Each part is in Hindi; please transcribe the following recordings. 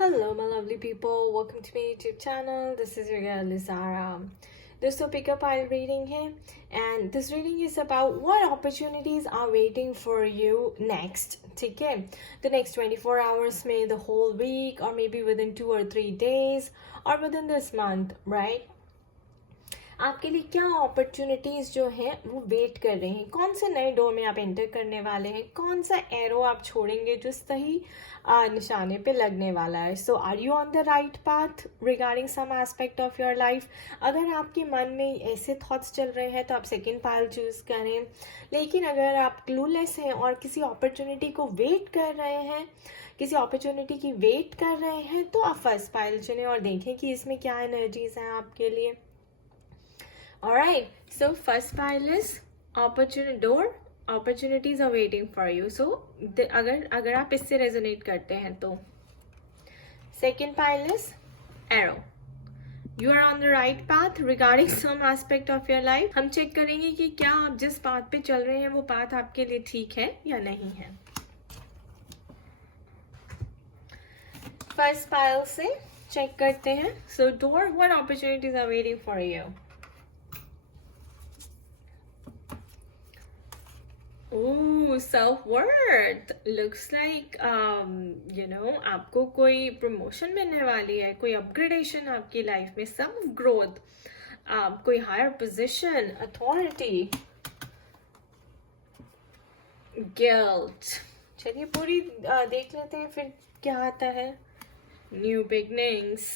Hello, my lovely people. Welcome to my YouTube channel. This is your girl Lizara. दोस्तों पिकअप आइल रीडिंग है and this reading is about what opportunities are waiting for you next. ठीक है, द नेक्स्ट 24 आवर्स में, the whole week, or maybe within 2 or 3 days, or within this month, right. आपके लिए क्या अपॉर्चुनिटीज जो हैं वो वेट कर रहे हैं, कौन से नए डोर में आप एंटर करने वाले हैं, कौन सा एरो आप छोड़ेंगे जो सही निशाने पे लगने वाला है. So are you on the right path regarding some aspect of your life. अगर आपके मन में ऐसे थॉट्स चल रहे हैं तो आप सेकेंड पाइल चूज करें. लेकिन अगर आप क्लूलेस हैं और किसी अपॉर्चुनिटी को वेट कर रहे हैं, किसी अपॉर्चुनिटी की वेट कर रहे हैं, तो आप फर्स्ट पाइल चुनें और देखें कि इसमें क्या एनर्जीज हैं आपके लिए. Alright, so first pile is opportunity door. Opportunities are waiting for you. So अगर आप इससे रेजोनेट करते हैं तो second pile is arrow. You are on the right path regarding some aspect of your life. हम चेक करेंगे कि क्या आप जिस पाथ पे चल रहे हैं वो पाथ आपके लिए ठीक है या नहीं है. फर्स्ट पाइल से चेक करते हैं. So door, what opportunities are waiting for you? Ooh, self-worth. Looks like, आपको कोई प्रमोशन मिलने वाली है, कोई अपग्रेडेशन आपकी लाइफ में, सम ग्रोथ, कोई हायर पोजीशन, अथॉरिटी, गिल्ट. चलिए पूरी देख लेते हैं फिर क्या आता है. New beginnings.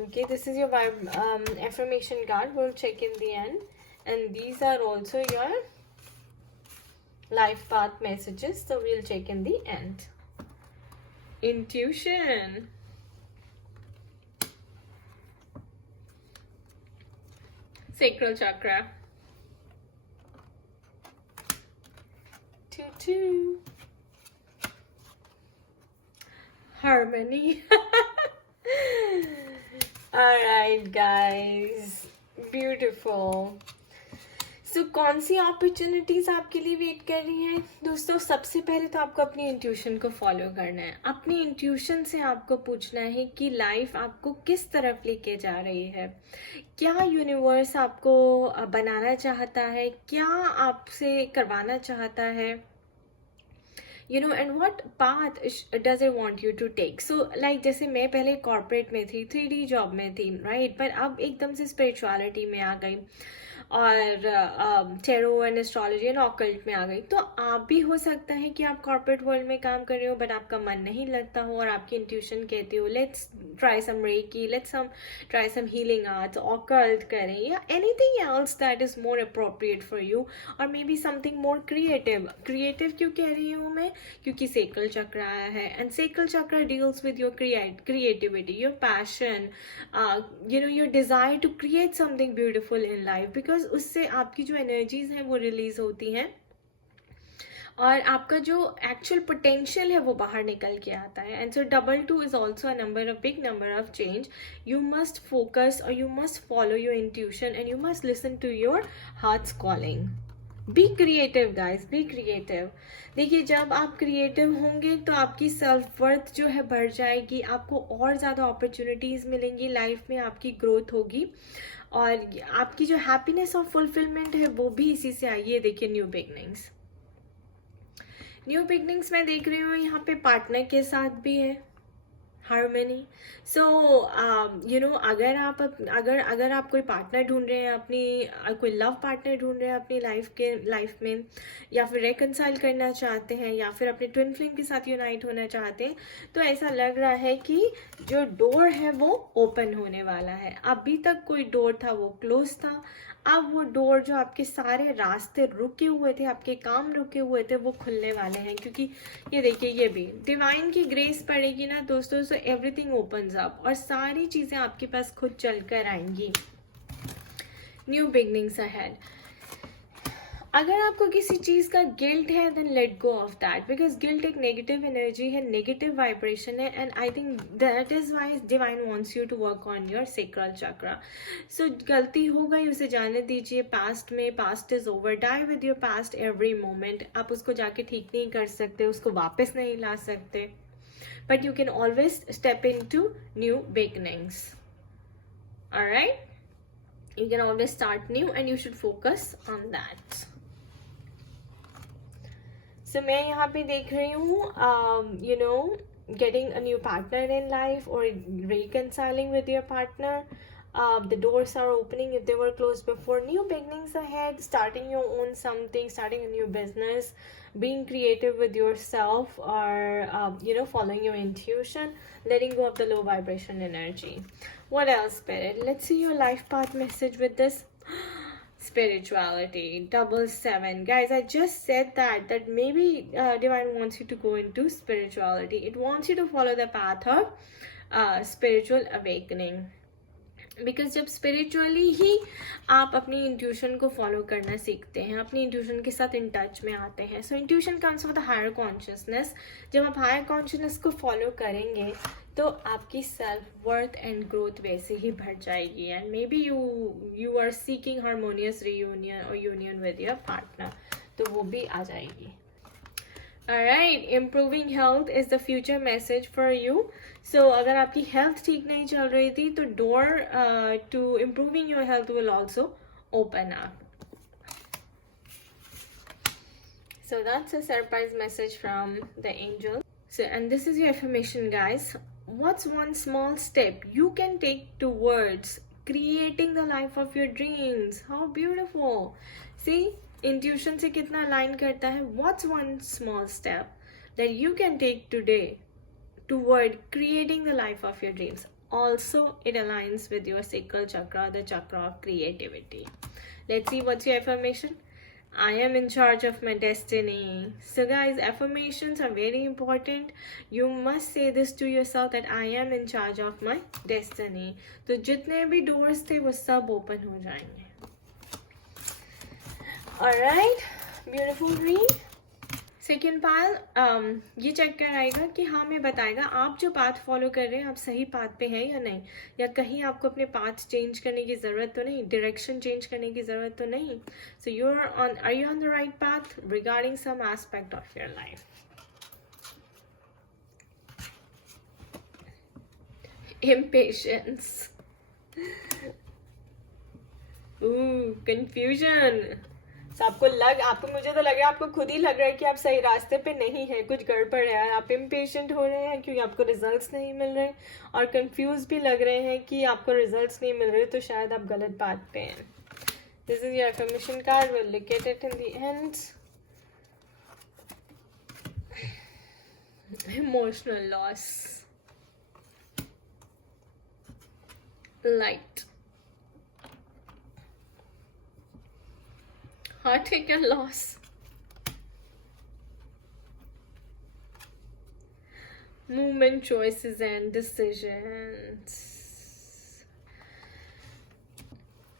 Okay, this is your affirmation card. We'll check in the end. And these are also your life path messages, so we'll check in the end. Intuition. Sacral chakra. 2-2. Harmony. Alright guys, beautiful. So, कौन सी अपॉर्चुनिटीज आपके लिए वेट कर रही हैं दोस्तों. सबसे पहले तो आपको अपनी इंट्यूशन को फॉलो करना है. अपनी इंट्यूशन से आपको पूछना है कि लाइफ आपको किस तरफ लेके जा रही है, क्या यूनिवर्स आपको बनाना चाहता है, क्या आपसे करवाना चाहता है, and what path does it want you to take. So like जैसे मैं पहले कॉर्पोरेट में थी, 3D जॉब में थी, राइट, पर अब एकदम से स्पिरिचुअलिटी में आ गई और tarot and astrology and occult में आ गई. तो आप भी हो सकता है कि आप कॉर्पोरेट वर्ल्ड में काम कर रहे हो बट आपका मन नहीं लगता हो और आपकी इंट्यूशन कहती हो let's try some reiki, let's try some healing arts, occult करें, या anything else that is more appropriate for you, और maybe something more creative. Creative क्यों कह रही हूँ मैं, क्योंकि सेक्रल चक्र आया है and sacral chakra deals with your creativity, your passion, your desire to create something beautiful in life, because उससे आपकी जो एनर्जीज हैं वो रिलीज होती हैं और आपका जो एक्चुअल पोटेंशियल है वो बाहर निकल के आता है. And so 2 is also a number, a big number of change. You must focus और you must follow your intuition and you must listen to your heart's calling. Be creative guys, be creative. देखिए जब आप क्रिएटिव होंगे तो आपकी सेल्फ वर्थ जो है बढ़ जाएगी, आपको और ज़्यादा अपॉर्चुनिटीज़ मिलेंगी लाइफ में, आपकी ग्रोथ होगी और आपकी जो हैप्पीनेस और फुलफिलमेंट है वो भी इसी से आई है. देखिए न्यू बिगनिंग्स, न्यू बिगनिंग्स मैं देख रही हूँ यहाँ पे पार्टनर के साथ भी है, हार्मनी. सो अगर आप कोई पार्टनर ढूंढ रहे हैं, अपनी कोई लव पार्टनर ढूंढ रहे हैं अपनी लाइफ में, या फिर रेकनसाइल करना चाहते हैं, या फिर अपने ट्विन फ्लेम के साथ यूनाइट होना चाहते हैं, तो ऐसा लग रहा है कि जो डोर है वो ओपन होने वाला है. अभी तक कोई डोर था वो क्लोज था, अब वो डोर जो आपके सारे रास्ते रुके हुए थे, आपके काम रुके हुए थे, वो खुलने वाले हैं. क्योंकि ये देखिए ये भी डिवाइन की ग्रेस पड़ेगी ना दोस्तों, सो एवरीथिंग ओपन्स अप और सारी चीज़ें आपके पास खुद चल कर आएंगी. New beginnings ahead. अगर आपको किसी चीज़ का गिल्ट है then let go of that, because guilt एक नेगेटिव एनर्जी है, नेगेटिव वाइब्रेशन है, and I think that is why divine wants you to work on your sacral chakra. So गलती हो गई उसे जाने दीजिए. पास्ट में, past is over, die with your past every moment. आप उसको जाके ठीक नहीं कर सकते, उसको वापस नहीं ला सकते. but you can always step into new beginnings. All right, you can always start new and you should focus on that. So मैं यहाँ पे देख रही हूँ getting a new partner in life or reconciling with your partner. The doors are opening if they were closed before. New beginnings ahead, starting your own something, starting a new business, being creative with yourself, or following your intuition, letting go of the low vibration energy. What else, Spirit? Let's see your life path message with this. Spirituality, 777. Guys, I just said that maybe Divine wants you to go into spirituality. It wants you to follow the path of spiritual awakening. Because जब स्पिरिचुअली ही आप अपनी इंट्यूशन को फॉलो करना सीखते हैं, अपनी इंट्यूशन के साथ इन टच में आते हैं. So intuition comes with higher consciousness. जब आप हायर कॉन्शियसनेस को फॉलो करेंगे तो आपकी सेल्फ वर्थ एंड ग्रोथ वैसे ही बढ़ जाएगी. And maybe you are seeking harmonious reunion or union with your partner, तो वो भी आ जाएगी. Alright, improving health is the future message for you. So अगर आपकी health ठीक नहीं चल रही थी तो door to improving your health will also open up. So that's a surprise message from the angel. So and this is your affirmation, guys. What's one small step you can take towards creating the life of your dreams? How beautiful. See, intuition से कितना अलाइन करता है. What's one small step that you can take today toward creating the life of your dreams. Also it aligns with your sacral chakra, the chakra of creativity. Let's see what's your affirmation. I am in charge of my destiny. So guys, affirmations are very important. You must say this to yourself that I am in charge of my destiny. तो जितने भी doors थे वो सब open हो जाएंगे. Alright, beautiful dream. Second pile ये चेक कराएगा कि हाँ मैं बताएगा आप जो पाथ फॉलो कर रहे हैं आप सही पाथ पे हैं या नहीं, या कहीं आपको अपने पाथ चेंज करने की ज़रूरत तो नहीं, डायरेक्शन चेंज करने की ज़रूरत तो नहीं. So are you on the right path regarding some aspect of your life. Impatience, confusion. आपको मुझे तो लग रहा है आपको खुद ही लग रहा है कि आप सही रास्ते पे नहीं है, कुछ गड़बड़ है. आप इम्पेशेंट हो रहे हैं क्योंकि आपको रिजल्ट्स नहीं मिल रहे, और कंफ्यूज भी लग रहे हैं कि आपको रिजल्ट्स नहीं मिल रहे, तो शायद आप गलत बात पे हैं. This is your affirmation card. Will look at it in the end. Emotional loss, light, heartache and loss, movement, choices and decisions.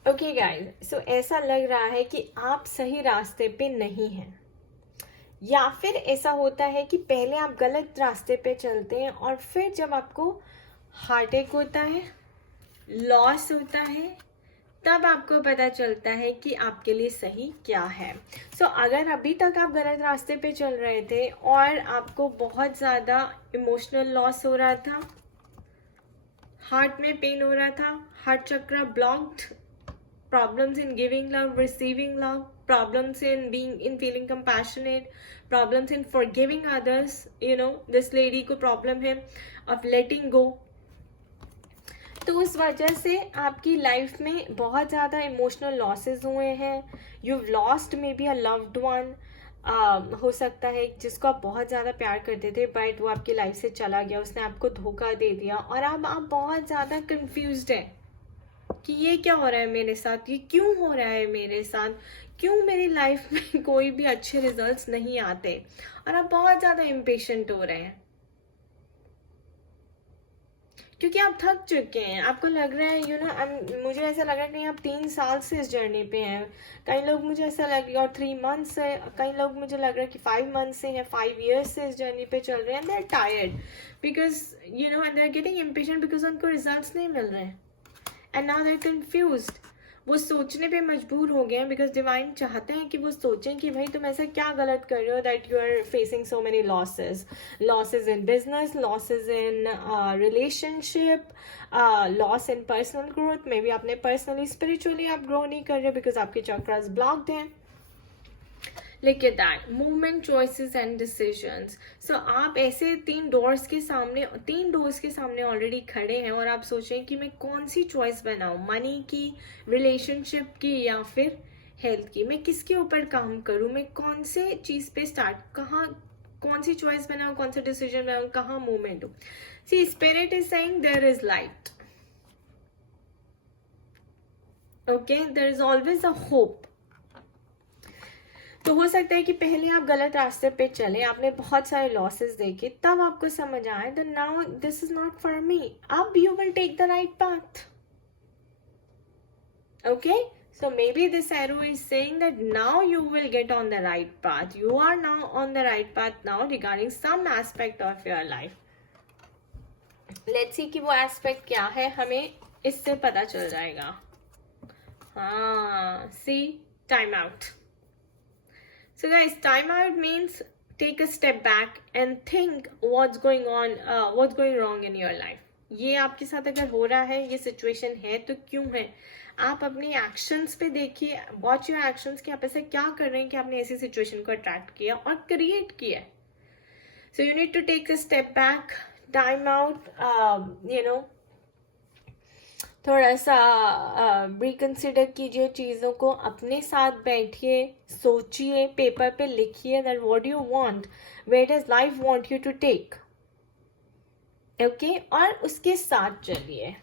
Okay guys, so ऐसा लग रहा है कि आप सही रास्ते पे नहीं हैं, या फिर ऐसा होता है कि पहले आप गलत रास्ते पे चलते हैं और फिर जब आपको हार्टेक होता है, लॉस होता है, तब आपको पता चलता है कि आपके लिए सही क्या है. सो अगर अभी तक आप गलत रास्ते पे चल रहे थे और आपको बहुत ज़्यादा इमोशनल लॉस हो रहा था, हार्ट में पेन हो रहा था, हार्ट चक्र blocked, problems in giving love, receiving love, problems in being in feeling compassionate, problems in forgiving others. This lady को प्रॉब्लम है ऑफ लेटिंग गो. तो उस वजह से आपकी लाइफ में बहुत ज़्यादा इमोशनल लॉसेस हुए हैं. You lost may be a loved one. हो सकता है जिसको आप बहुत ज़्यादा प्यार करते थे बट वो आपकी लाइफ से चला गया, उसने आपको धोखा दे दिया, और अब आप बहुत ज़्यादा कंफ्यूज्ड हैं कि ये क्या हो रहा है मेरे साथ, ये क्यों हो रहा है मेरे साथ, क्यों मेरी लाइफ में कोई भी अच्छे रिजल्ट्स नहीं आते, और आप बहुत ज़्यादा इम्पेशेंट हो रहे हैं क्योंकि आप थक चुके हैं. आपको लग रहा है मुझे ऐसा लग रहा है कि आप 3 साल से इस जर्नी पे हैं. कई लोग मुझे ऐसा लग रहा है, और 3 मंथ से, कई लोग मुझे लग रहा है कि 5 मंथ से हैं, 5 years से इस जर्नी पे चल रहे हैं. They are tired because and they are getting impatient because उनको रिजल्ट्स नहीं मिल रहे हैं, and now they are confused. वो सोचने पे मजबूर हो गए हैं, बिकॉज डिवाइन चाहते हैं कि वो सोचें कि भाई तुम ऐसा क्या गलत कर रहे हो that you are facing so many losses in business, losses in relationship, loss in personal growth. Maybe आपने पर्सनली स्पिरिचुअली आप ग्रो नहीं कर रहे बिकॉज आपके चक्रास ब्लॉक्ड हैं। Look at that, movement, choices and decisions. So आप ऐसे तीन डोर्स के सामने ऑलरेडी खड़े हैं और आप सोचें कि मैं कौन सी चॉइस बनाऊं, मनी की, रिलेशनशिप की या फिर हेल्थ की। मैं किसके ऊपर काम करूं, मैं कौन से चीज पे कौन सी चॉइस बनाऊं, कौन सा डिसीजन बनाऊं, कहाँ मूवमेंट हो। See spirit is saying there is light, okay, there is always a hope. तो हो सकता है कि पहले आप गलत रास्ते पे चले, आपने बहुत सारे लॉसेस देखे, तब आपको समझ आए that now this is not for me. अब you will take the right path, okay. So maybe this arrow is saying that now you will get on the right path. You are now on the right path now regarding some aspect of your life. Let's see कि वो aspect क्या है, हमें इससे पता चल जाएगा। हाँ, see, time out. So guys, time out means take a step back and think what's going on, what's going wrong in your life. ये आपके साथ अगर हो रहा है, ये सिचुएशन है तो क्यों है। आप अपनी एक्शंस पे देखिए, वॉच योर एक्शंस कि आप ऐसा क्या कर रहे हैं कि आपने ऐसी सिचुएशन को अट्रैक्ट किया और क्रिएट किया। So you need to take a step back, time out, थोड़ा सा रिकन्सिडर कीजिए चीज़ों को, अपने साथ बैठिए, सोचिए, पेपर पे लिखिए that what you want, where does life want you to take, okay, और उसके साथ चलिए।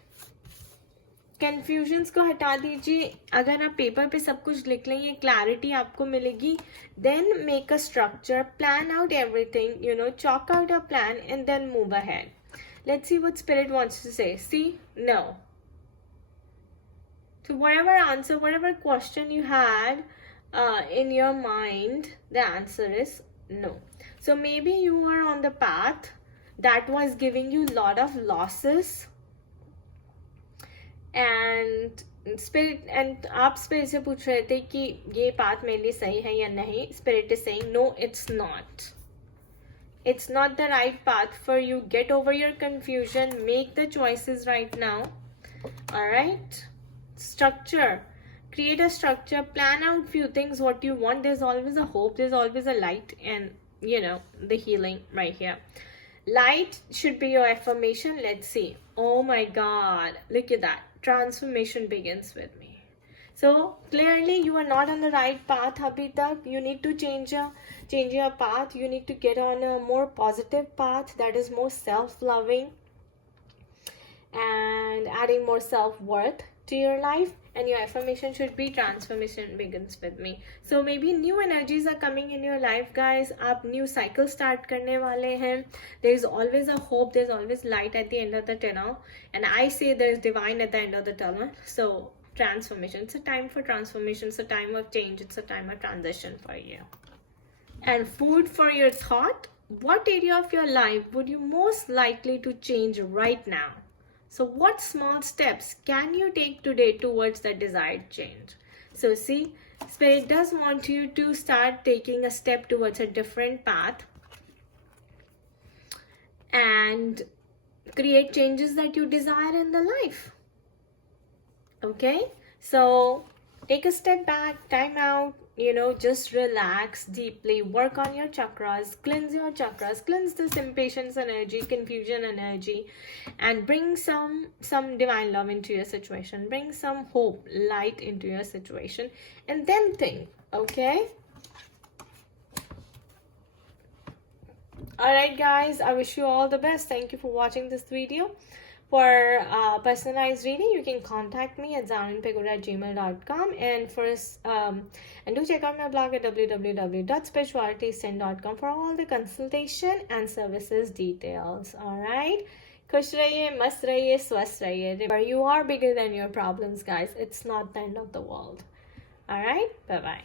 कन्फ्यूजन्स को हटा दीजिए। अगर आप पेपर पे सब कुछ लिख लेंगे, क्लैरिटी आपको मिलेगी। Then make a structure, plan out everything, chalk out a plan and then move ahead. Let's see what spirit wants to say. See, no. So whatever answer, whatever question you had in your mind, the answer is no. So maybe you were on the path that was giving you a lot of losses, and आप स्पिरिट से पूछ रहे थे कि ये पाथ मेरे लिए सही है या नहीं। Spirit is saying no, it's not, it's not the right path for you. Get over your confusion, make the choices right now. All right, structure, create a structure, plan out few things what you want. There's always a hope, there's always a light, and the healing right here. Light should be your affirmation. Let's see. Oh my god, look at that, transformation begins with me. So clearly you are not on the right path abhi tak. You need to change your path. You need to get on a more positive path that is more self-loving and adding more self-worth to your life. And your affirmation should be transformation begins with me. So maybe new energies are coming in your life, guys. आप new cycle start करने वाले हैं. There is always a hope, there's always light at the end of the tunnel, and I say there is divine at the end of the tunnel. So transformation, it's a time for transformation, it's a time of change, it's a time of transition for you. And food for your thought, what area of your life would you most likely to change right now? So what small steps can you take today towards the desired change? So see, Spirit does want you to start taking a step towards a different path and create changes that you desire in the life. Okay, so take a step back, time out, just relax deeply, work on your chakras, cleanse your chakras, cleanse this impatience energy, confusion energy, and bring some divine love into your situation, bring some hope, light into your situation, and then think, okay? Alright guys, I wish you all the best. Thank you for watching this video. For personalized reading, you can contact me at zanvinpagoda@gmail.com, and do check out my blog at www.spiritualitysin.com for all the consultation and services details. All right, खुश रहिए, मस्त रहिए, स्वस्थ रहिए. You are bigger than your problems, guys. It's not the end of the world. All right, bye bye.